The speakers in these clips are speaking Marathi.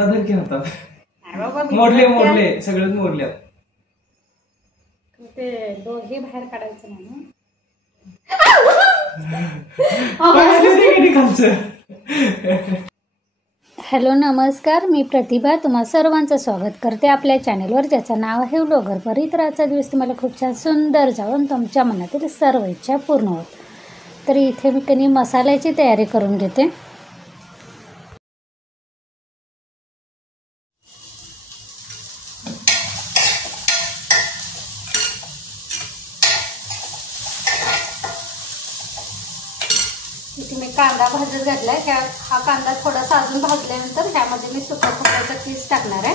मोठा धरकी होतात. बाबा मोडले सगळेच मोडले. ते दोघे बाहेर काढायचं नाही. हॅलो नमस्कार, मी प्रतिभा तुम्हा सर्वांचं स्वागत करते आपल्या चॅनलवर, ज्याचं नाव आहे व्लॉगर परी. तर आजचा दिवस तुम्हाला खूप छान सुंदर जाऊन तुमच्या मनातील सर्व इच्छा पूर्ण होत. तर इथे मी कधी मसाल्याची तयारी करून घेते. इथे मी कांदा भाजत घातलाय. हा कांदा थोडासा अजून भाजल्यानंतर ह्यामध्ये मी सुका खोबऱ्याचा किस टाकणार आहे.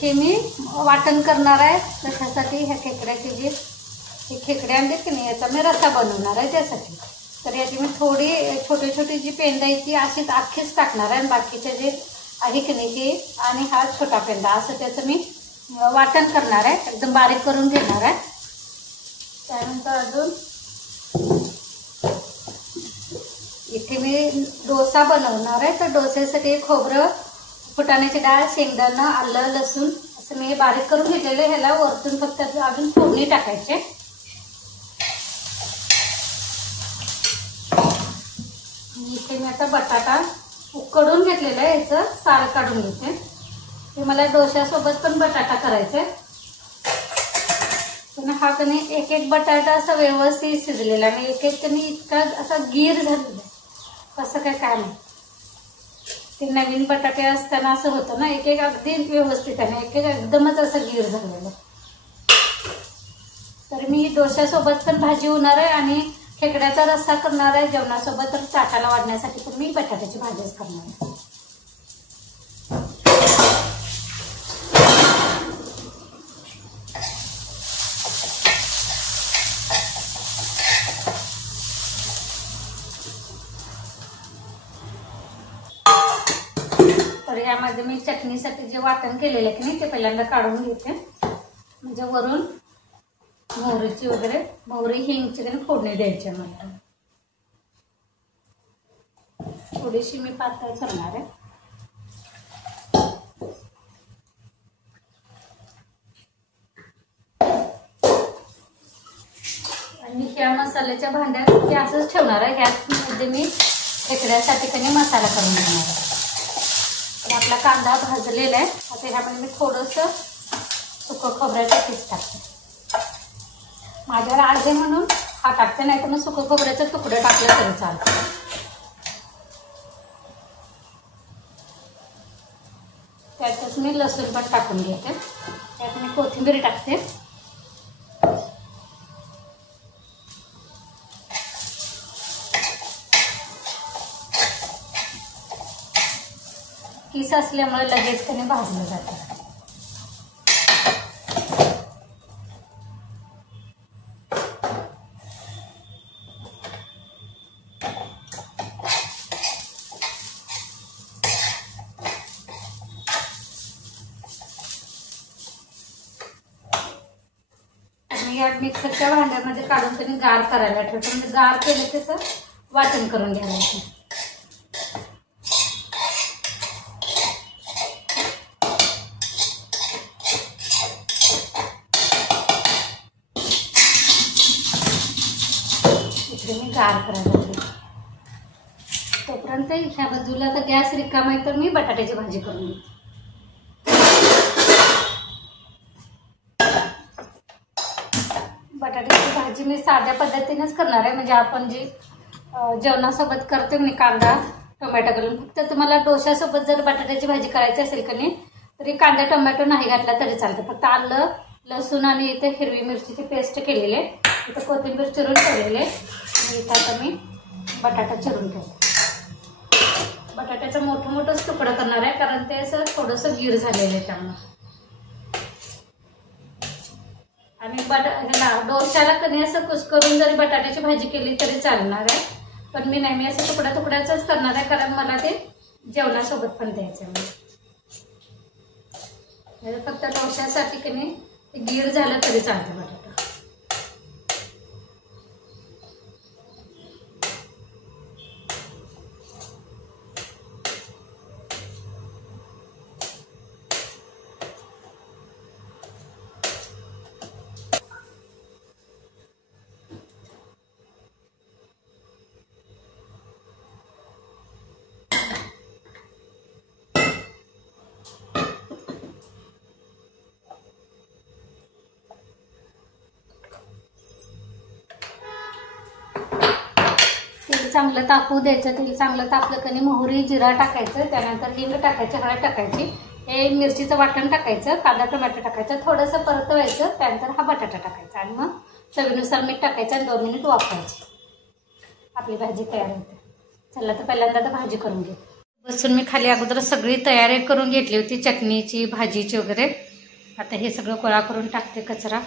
हे मी वाटण करणार आहे. त्याच्यासाठी ह्या खेकड्याचे जे हे खेकडे आणलेत की नाही, याचा मी रस्सा बनवणार आहे त्यासाठी. तर याची मी थोडी छोटी छोटी जी पेंडा आहे ती अशीच अख्खीच टाकणार आहे. आणि बाकीचे जे आहे की नाही हे आणि हा छोटा पेंडा असं त्याचं मी वाटण करणार आहे. एकदम बारीक करून घेणार आहे. त्यानंतर अजून इथे मी डोसा बनवणार आहे. तर डोस्यासाठी खोबरं, फुटाण्याची डाळ, शेंगदाणं, आलं, लसूण असं मी बारीक करून घेतलेलं. ह्याला वरतून फक्त अजून फोडणी टाकायचे. इथे मी आता बटाटा उकडून घेतलेला आहे, याचं साल काढून घेते. ते मला डोश्यासोबत पण बटाटा करायचा आहे. पण हा कणी एक एक बटाटा असा व्यवस्थित शिजलेला आणि एक एक कणी इतका असा गीर झालेला. कसं काय नाही, ते नवीन बटाटे असताना असं होतं ना, एक एक अगदी व्यवस्थित आहे, एक एक एकदमच असं गीर झालेलं. तर मी डोश्यासोबत पण भाजी होणार आहे आणि खेकड्याचा रस्सा करणार आहे जेवणासोबत. तर चाटाला वाढण्यासाठी पण मी बटाट्याची भाजीच करणार आहे. तर यामध्ये मी चटणीसाठी जे वाटण केलेलं आहे की नाही ते पहिल्यांदा काढून घेते. म्हणजे वरून मोहरीची वगैरे मोहरी हिंगची आणि फोडणी द्यायची आहे. मला थोडीशी मी पातळ करणार आहे. आणि ह्या मसाल्याच्या भांड्यात ते असंच ठेवणार आहे. ह्यामध्ये मी खेकड्यासाठी काही मसाला करून घेणार आहे. तर आपला कांदा भाजलेला आहे. आता ह्यामध्ये मी थोडंसं सुकं खोबऱ्याचं किस टाकते. माझ्याला आहे म्हणून हा टाकते, नाही तर मग सुकं खोबऱ्याचं तुकडं टाकलं तरी चालतं. त्यातच मी लसूण पण टाकून घेते. त्यात मी कोथिंबीर टाकते. किस असल्यामुळे लगेच त्याने भाजलं जातं. या मिक्सरच्या भांड्यामध्ये काढून त्यांनी गार करायला ठेवतो. म्हणजे गार केलं त्याचं वाटण करून घ्यायचं. इथे मी गार करायला ठेवतो. तोपर्यंत ह्या बाजूला आता गॅस रिकामा आहे, तर मी बटाट्याची भाजी करून घेते. बटाट्याची भाजी मी साध्या पद्धतीनेच करणार आहे. म्हणजे आपण जी जेवणासोबत करतो नाही, कांदा टोमॅटो घालून. फक्त तुम्हाला डोश्यासोबत जर बटाट्याची भाजी करायची असेल का नाही, तरी कांदा टोमॅटो नाही घातला तरी चालतं. फक्त आलं, लसूण आणि इथे हिरवी मिरचीची पेस्ट केलेली आहे. इथं कोथिंबीर चिरून ठेवलेली आहे. आणि इथं आता मी बटाटा चिरून ठेवते. बटाट्याचं मोठं मोठंच तुकडं करणार आहे, कारण ते असं थोडंसं गीर झालेलं आहे त्यामुळे. आणि ह्याला डोश्याला कधी असं कुस्करून जरी बटाट्याची भाजी केली तरी चालणार आहे. पण मी नेहमी असं तुकड्या तुकड्याच करणार आहे, कारण मला ते जेवणासोबत पण द्यायचं आहे. फक्त डोश्यासाठी की नाही गीर झालं तरी चालतं बटाटा. चांगलं तापू द्यायचं. तेल चांगलं तापलं की मोहरी जिरा टाकायचं, त्यानंतर हिंग टाकायची, हळद टाकायची, हे मिरचीचं वाटण टाकायचं, कांदा टोमॅटो टाकायचं, थोडंसं परतवायचं. त्यानंतर हा बटाटा टाकायचा आणि मग चवीनुसार मीठ टाकायचं आणि 2 मिनिट वाफवायची. आपली भाजी तयार होते. चला तर पहिल्यांदा तर भाजी करून घे. बसून मी खाली अगोदर सगळी तयारी करून घेतली होती, चटणीची भाजीची वगैरे. आता हे सगळं गोळा करून टाकते कचरा.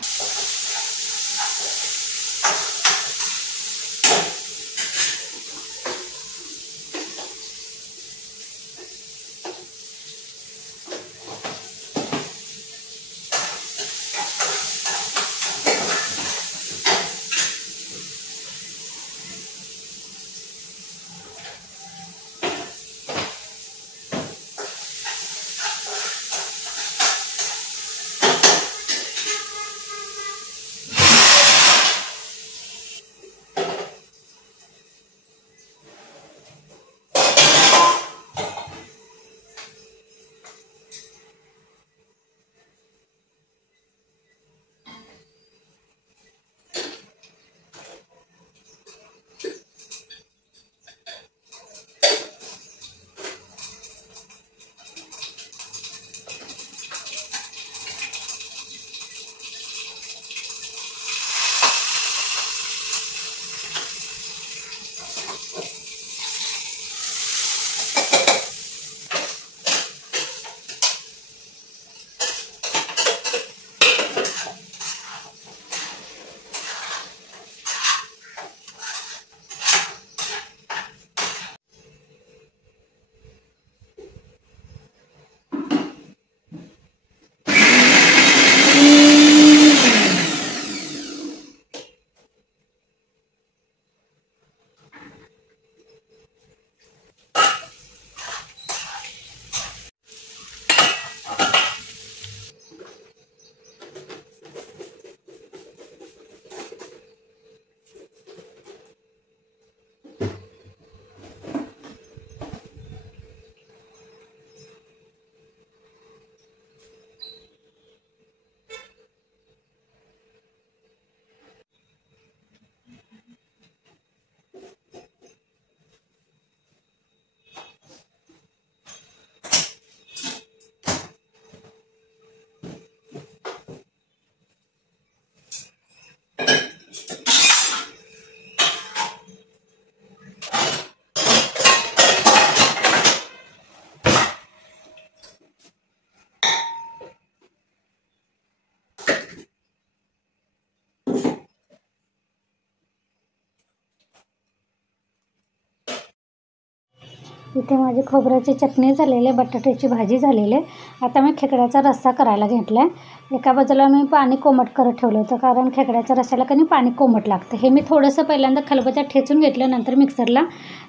इथे माझी खोबऱ्याची चटणी झालेली आहे, बटाट्याची भाजी झालेली आहे. आता मी खेकड्याचा रस्सा करायला घेतला आहे. एका बाजूला मी पाणी कोमट करत ठेवलं होतं, कारण खेकड्याच्या रस्स्याला कधी पाणी कोमट लागतं. हे मी थोडंसं पहिल्यांदा खलबत्त्यात ठेचून घेतलं, नंतर मिक्सरला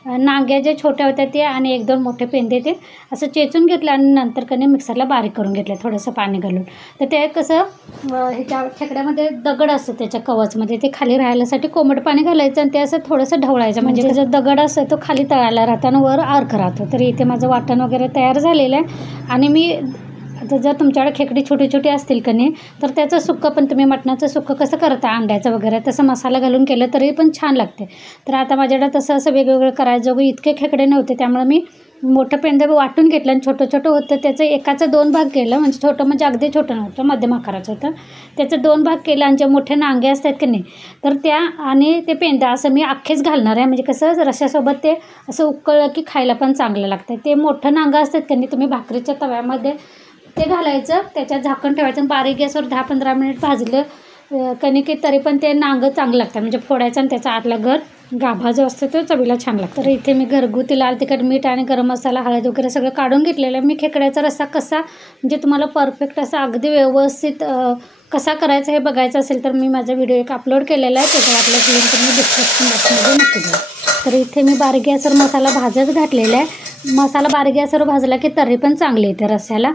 नांग्या जे छोट्या होत्या ते आणि 1-2 मोठे पेंदे ते असं चेचून घेतलं आणि नंतर कधी मिक्सरला बारीक करून घेतलं थोडंसं पाणी घालून. तर ते कसं ह्याच्या खेकड्यामध्ये दगड असतं त्याच्या कवचमध्ये, ते खाली राहायलासाठी कोमट पाणी घालायचं आणि ते असं थोडंसं ढवळायचं, म्हणजे जो दगड असतो तो खाली तळायला राहतो आणि वर अर्क राहतो. तर इथे माझं वाटण वगैरे तयार झालेलं आहे. आणि मी आता जर तुमच्याकडे खेकडी छोटी छोटी असतील का नाही, तर त्याचं सुक्कं पण तुम्ही मटणाचं सुक्कं कसं करता अंड्याचं वगैरे तसं मसाला घालून केलं तरी पण छान लागते. तर आता माझ्याकडे तसं असं वेगवेगळं करायचं, इतके खेकडे नव्हते त्यामुळे मी मोठं पेंदं वाटून घेतलं आणि छोटं छोटं होतं त्याचं एकाचं 2 भाग केलं, म्हणजे छोटं म्हणजे अगदी छोटं नव्हतं, मध्यम आकाराचं होतं. त्याचं 2 भाग केलं आणि जे मोठे नांगे असतात की नाही तर त्या आणि ते पेंदा असं मी अख्खेच घालणार आहे, म्हणजे कसं रश्श्यासोबत ते असं उकळलं की खायला पण चांगलं लागतं. ते मोठं नांगं असतात की नाही तुम्ही भाकरीच्या तव्यामध्ये ते घालायचं, त्याच्यात झाकण ठेवायचं आणि बारीक गॅसवर 10-15 मिनिट भाजलं कणिकी तरी पण ते नांगं चांगलं लागतं, म्हणजे फोडायचं आणि त्याचा आतला गाभा जो असतो तो चवीला छान लागतो. तर इथे मी घरगुती लाल तिखट, मीठ आणि गरम मसाला, हळद वगैरे सगळं काढून घेतलेलं आहे. मी खेकड्याचा रस्सा कसा म्हणजे तुम्हाला परफेक्ट असा अगदी व्यवस्थित कसा करायचा हे बघायचं असेल तर मी माझा व्हिडिओ एक अपलोड केलेला आहे, त्याच्या वाटल्यास लिंक मी डिस्क्रिप्शन बॉक्समध्ये नक्की देईन. तर इथे मी बारीक गॅसवर मसाला भाजत घातलेला आहे. मसाला बारीक गॅसवर भाजला की तर्री पण चांगली येते रस्स्याला.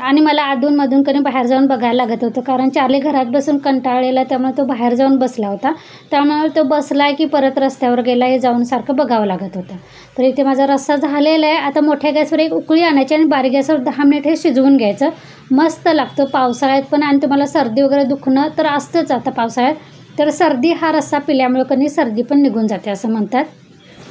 आणि मला अधूनमधून कधी बाहेर जाऊन बघायला लागत होतं, कारण चार्ली घरात बसून कंटाळलेला, त्यामुळे तो बाहेर जाऊन बसला होता. त्यामुळे तो बसला की परत रस्त्यावर गेला हे जाऊन सारखं बघावं लागत होतं. तर इथे माझा रस्सा झालेला आहे. आता मोठ्या गॅसवर एक उकळी आणायची आणि बारीक गॅसवर 10 मिनिट हे शिजवून घ्यायचं. मस्त लागतो पावसाळ्यात पण. आणि तुम्हाला सर्दी वगैरे दुखणं तर असतंच आता पावसाळ्यात, तर सर्दी हा रस्सा पिल्यामुळे कधी सर्दी पण निघून जाते असं म्हणतात.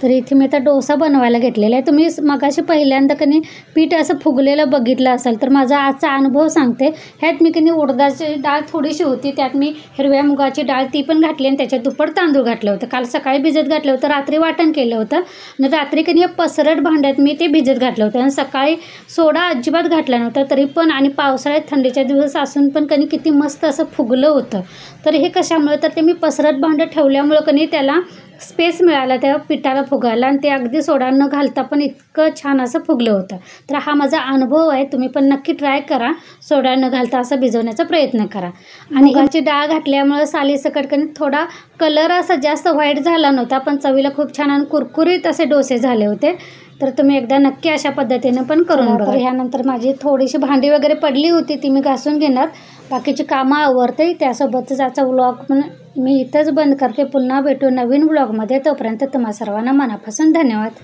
तर इथे मी आता डोसा बनवायला घेतलेला आहे. तुम्ही मगाशी पहिल्यांदा कधी पीठ असं फुगलेलं बघितलं असेल तर माझा आजचा अनुभव सांगते. ह्यात मी कधी उडदाची डाळ थोडीशी होती, त्यात मी हिरव्या मुगाची डाळ ती पण घातली आणि त्याच्यात दुप्पट तांदूळ घातलं होतं. काल सकाळी भिजत घातलं होतं, रात्री वाटण केलं होतं आणि रात्री कधी पसरट भांड्यात मी ते भिजत घातलं होतं आणि सकाळी सोडा अजिबात घातला नव्हता तरी पण. आणि पावसाळ्यात थंडीच्या दिवस असून पण कधी किती मस्त असं फुगलं होतं. तर हे कशामुळे तर ते मी पसरट भांडं ठेवल्यामुळं कधी त्याला स्पेस मिळाला त्या पिठाला फुगायला आणि ते अगदी सोडा न घालता पण इतकं छान असं फुगलं होतं. तर हा माझा अनुभव आहे, तुम्ही पण नक्की ट्राय करा, सोडा न घालता असं भिजवण्याचा प्रयत्न करा. आणि मुगाची डाळ घातल्यामुळं सालीसकट कधी थोडा कलर असा जास्त व्हाईट झाला नव्हता, पण चवीला खूप छान आणि कुरकुरीत असे डोसे झाले होते. तर तुम्ही एकदा नक्की अशा पद्धतीनं पण करून बघा. ह्यानंतर माझी थोडीशी भांडी वगैरे पडली होती ती मी घासून घेणार, बाकीची कामं आवरते. त्यासोबतच आजचा व्लॉग पण मी इथंच बंद करते. पुन्हा भेटू नवीन व्लॉगमध्ये. तोपर्यंत तुम्हा सर्वांना मनापासून धन्यवाद.